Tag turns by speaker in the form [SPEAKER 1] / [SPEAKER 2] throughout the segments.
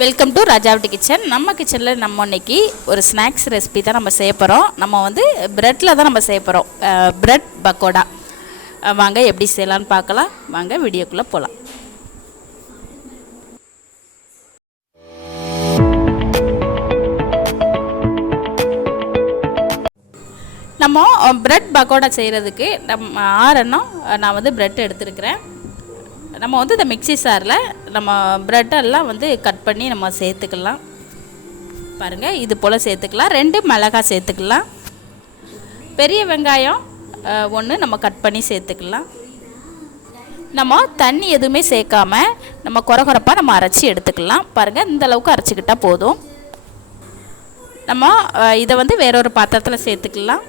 [SPEAKER 1] Welcome to ராஜாவட்டி kitchen நம்ம கிச்சனில் நம்ம இன்னைக்கு ஒரு ஸ்நாக்ஸ் ரெசிபி தான் நம்ம செய்ய போகிறோம் நம்ம வந்து ப்ரெட்டில் தான் நம்ம செய்ய போகிறோம் ப்ரெட் பக்கோடா வாங்க எப்படி செய்யலான்னு பார்க்கலாம். வாங்க வீடியோக்குள்ளே போகலாம் நம்ம ப்ரெட் பக்கோடா செய்கிறதுக்கு நம்ம ஆறெண்ணம் நான் வந்து ப்ரெட் எடுத்துருக்கிறேன். நம்ம வந்து இந்த மிக்ஸி சாரில் நம்ம ப்ரெட்டெல்லாம் வந்து கட் பண்ணி நம்ம சேர்த்துக்கலாம். பாருங்கள் இது போல் சேர்த்துக்கலாம். ரெண்டு மிளகாய் சேர்த்துக்கலாம். பெரிய வெங்காயம் ஒன்று நம்ம கட் பண்ணி சேர்த்துக்கலாம். நம்ம தண்ணி எதுவுமே சேர்க்காம நம்ம குறகுறப்பாக நம்ம அரைச்சி எடுத்துக்கலாம். பாருங்கள் இந்த அளவுக்கு அரைச்சிக்கிட்டால் போதும். நம்ம இதை வந்து வேறொரு பாத்திரத்தில் சேர்த்துக்கலாம்.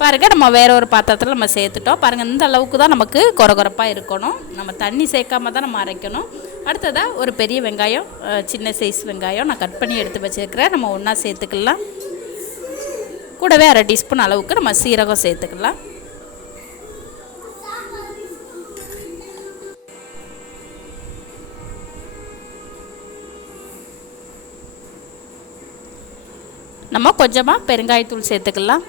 [SPEAKER 1] பாருங்கள் நம்ம வேற ஒரு பாத்திரத்தில் நம்ம சேர்த்துட்டோம். பாருங்கள் இந்த அளவுக்கு தான் நமக்கு குறகுறப்பாக இருக்கணும். நம்ம தண்ணி சேர்க்காம தான் நம்ம அரைக்கணும். அடுத்ததாக ஒரு பெரிய வெங்காயம் சின்ன சைஸ் வெங்காயம் நான் கட் பண்ணி எடுத்து வச்சுருக்கிறேன். நம்ம ஒன்றா சேர்த்துக்கலாம். கூடவே அரை டீஸ்பூன் அளவுக்கு நம்ம சீரகம் சேர்த்துக்கலாம். நம்ம கொஞ்சமாக பெருங்காயத்தூள் சேர்த்துக்கலாம்.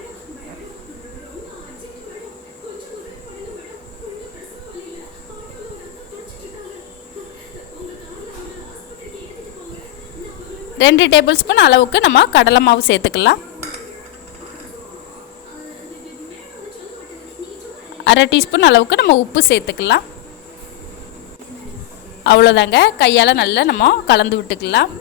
[SPEAKER 1] ரெண்டு டேபிள் ஸ்பூன் அளவுக்கு நம்ம கடலை மாவு சேர்த்துக்கலாம். அரை டீஸ்பூன் அளவுக்கு நம்ம உப்பு சேர்த்துக்கலாம். அவ்வளோதாங்க. கையால் நல்லா நம்ம கலந்து விட்டுக்கலாம்.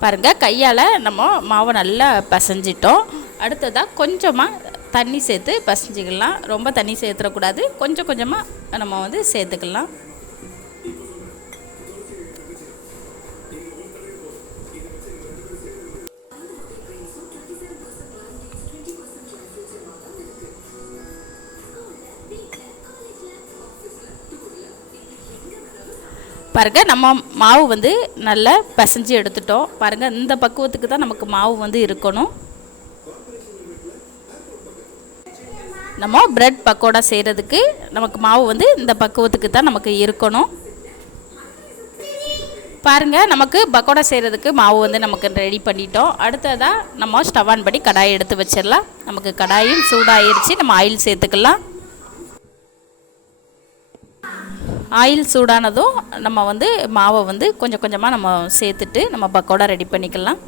[SPEAKER 1] பாருங்கள் கையால் நம்ம மாவை நல்லா பசைஞ்சிட்டோம். அடுத்ததாக கொஞ்சமாக தண்ணி சேர்த்து பசைஞ்சிக்கலாம். ரொம்ப தண்ணி சேர்த்துடக்கூடாது. கொஞ்சம் கொஞ்சமாக நம்ம வந்து சேர்த்துக்கலாம். பாருங்க நம்ம மாவு வந்து நல்லா பிசைஞ்சு எடுத்துட்டோம். பாருங்கள் இந்த பக்குவத்துக்கு தான் நமக்கு மாவு வந்து இருக்கணும். நம்ம பிரெட் பக்கோடா செய்கிறதுக்கு நமக்கு மாவு வந்து இந்த பக்குவத்துக்கு தான் நமக்கு இருக்கணும். பாருங்க நமக்கு பக்கோடா செய்கிறதுக்கு மாவு வந்து நமக்கு ரெடி பண்ணிட்டோம். அடுத்ததாக நம்ம ஸ்டவ் ஆன் பண்ணி கடாயை எடுத்து வச்சிடலாம். நமக்கு கடாயும் சூடாயிருச்சு நம்ம ஆயில் சேர்த்துக்கலாம். ஆயில் சூடானதும் நம்ம வந்து மாவை வந்து கொஞ்சம் கொஞ்சமாக நம்ம சேர்த்துட்டு நம்ம பக்கோடா ரெடி பண்ணிக்கலாம்.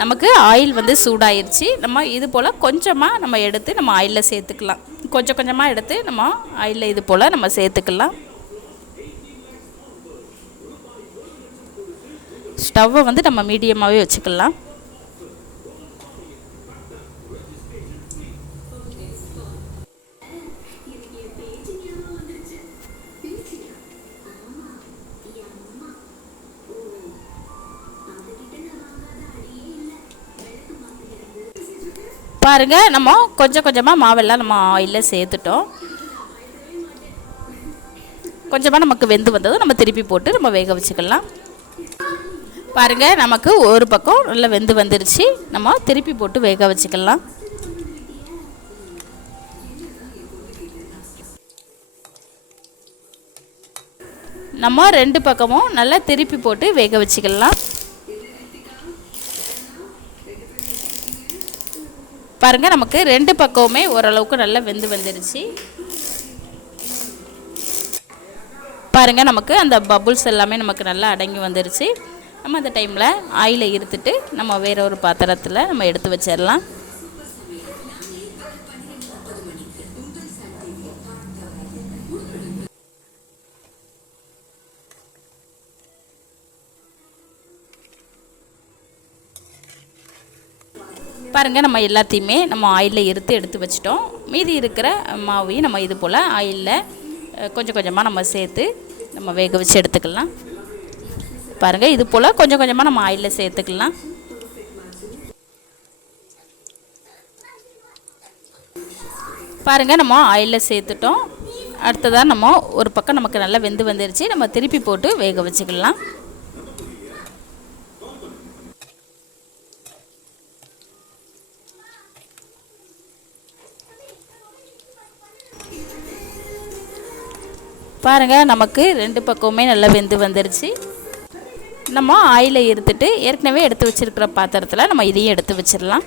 [SPEAKER 1] நமக்கு ஆயில் வந்து சூடாயிருச்சு. நம்ம இது போல் கொஞ்சமாக நம்ம எடுத்து நம்ம ஆயிலில் சேர்த்துக்கலாம். கொஞ்சம் கொஞ்சமாக எடுத்து நம்ம ஆயிலில் இது போல் நம்ம சேர்த்துக்கலாம். ஸ்டவ்வை வந்து நம்ம மீடியமாகவே வச்சுக்கலாம். பாருங்க நம்ம கொஞ்சம் கொஞ்சமாக மாவெல்லாம் நம்ம ஆயிலில் சேர்த்துட்டோம். கொஞ்சமாக நமக்கு வெந்து வந்ததும் நம்ம திருப்பி போட்டு நம்ம வேக வச்சுக்கலாம். பாருங்கள் நமக்கு ஒரு பக்கம் நல்லா வெந்து வந்துருச்சு. நம்ம திருப்பி போட்டு வேக வச்சுக்கலாம். நம்ம ரெண்டு பக்கமும் நல்லா திருப்பி போட்டு வேக வச்சுக்கலாம். பாருங்க நமக்கு ரெண்டு பக்கமுமே ஓரளவுக்கு நல்லா வெந்து வந்துருச்சு. பாருங்க நமக்கு அந்த பபுள்ஸ் எல்லாமே நமக்கு நல்லா அடங்கி வந்துருச்சு. நம்ம அந்த டைமில் ஆயிலை இருத்துட்டு நம்ம வேற ஒரு பாத்திரத்தில் நம்ம எடுத்து வச்சிடலாம் பாருங்க நம்ம எல்லாத்தையுமே நம்ம ஆயிலில் இருத்து எடுத்து வச்சிட்டோம். மீதி இருக்கிற மாவையும் நம்ம இது போல் ஆயிலில் கொஞ்சம் கொஞ்சமாக நம்ம சேர்த்து நம்ம வேக வச்சு எடுத்துக்கலாம். பாருங்கள் இது போல் கொஞ்சம் கொஞ்சமாக நம்ம ஆயிலில் சேர்த்துக்கலாம். பாருங்கள் நம்ம ஆயிலில் சேர்த்துட்டோம். அடுத்ததாக நம்ம ஒரு பக்கம் நமக்கு நல்லா வெந்து வந்துருச்சு. நம்ம திருப்பி போட்டு வேக வச்சுக்கலாம். பாருங்கள் நமக்கு ரெண்டு பக்கமுமே நல்லா வெந்து வந்துருச்சு. நம்ம ஆயிலை இருத்துட்டு ஏற்கனவே எடுத்து வச்சுருக்கிற பாத்திரத்தில் நம்ம இதையும் எடுத்து வச்சிடலாம்.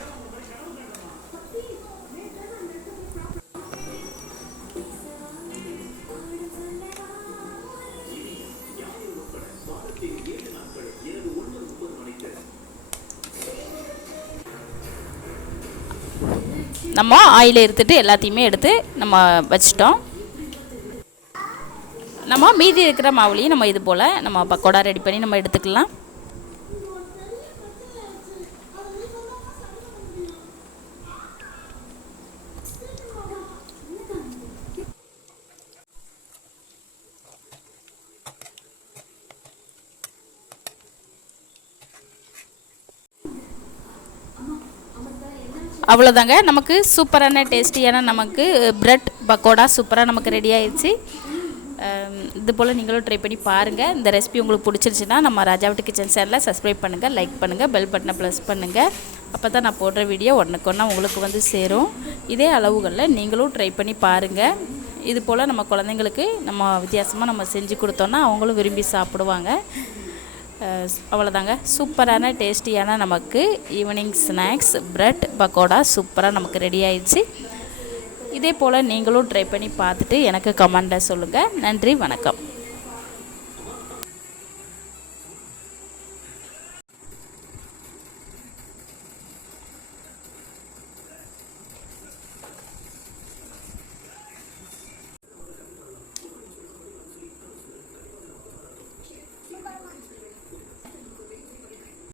[SPEAKER 1] நம்ம ஆயில் எடுத்துட்டு எல்லாத்தையுமே எடுத்து நம்ம வச்சிட்டோம். நம்ம மீதி இருக்கிற மாவுலையும் நம்ம இது போல் நம்ம பக்கோடா ரெடி பண்ணி நம்ம எடுத்துக்கலாம். அவ்வளோதாங்க நமக்கு சூப்பரான டேஸ்டியான நமக்கு பிரெட் பக்கோடா சூப்பராக நமக்கு ரெடி ஆயிடுச்சு. இது போல் நீங்களும் ட்ரை பண்ணி பாருங்கள் இந்த ரெசிபி உங்களுக்கு பிடிச்சிருச்சுன்னா நம்ம ராஜாவட்டு கிச்சன் சேனலில் சப்ஸ்கிரைப் பண்ணுங்கள் லைக் பண்ணுங்கள் பெல் பட்டனை ப்ரெஸ் பண்ணுங்கள் அப்போ தான் நான் போடுற வீடியோ ஒன்றுக்கு ஒன்றா உங்களுக்கு வந்து சேரும். இதே அளவுகளில் நீங்களும் ட்ரை பண்ணி பாருங்கள் இது போல் நம்ம குழந்தைங்களுக்கு நம்ம வித்தியாசமாக நம்ம செஞ்சு கொடுத்தோன்னா அவங்களும் விரும்பி சாப்பிடுவாங்க. அவ்வளோதாங்க சூப்பரான டேஸ்டியான நமக்கு ஈவினிங் ஸ்நாக்ஸ் ப்ரெட் பக்கோடா சூப்பராக நமக்கு ரெடி ஆயிடுச்சு. இதே போல் நீங்களும் ட்ரை பண்ணி பார்த்துட்டு எனக்கு கமெண்டில் சொல்லுங்கள் நன்றி வணக்கம்.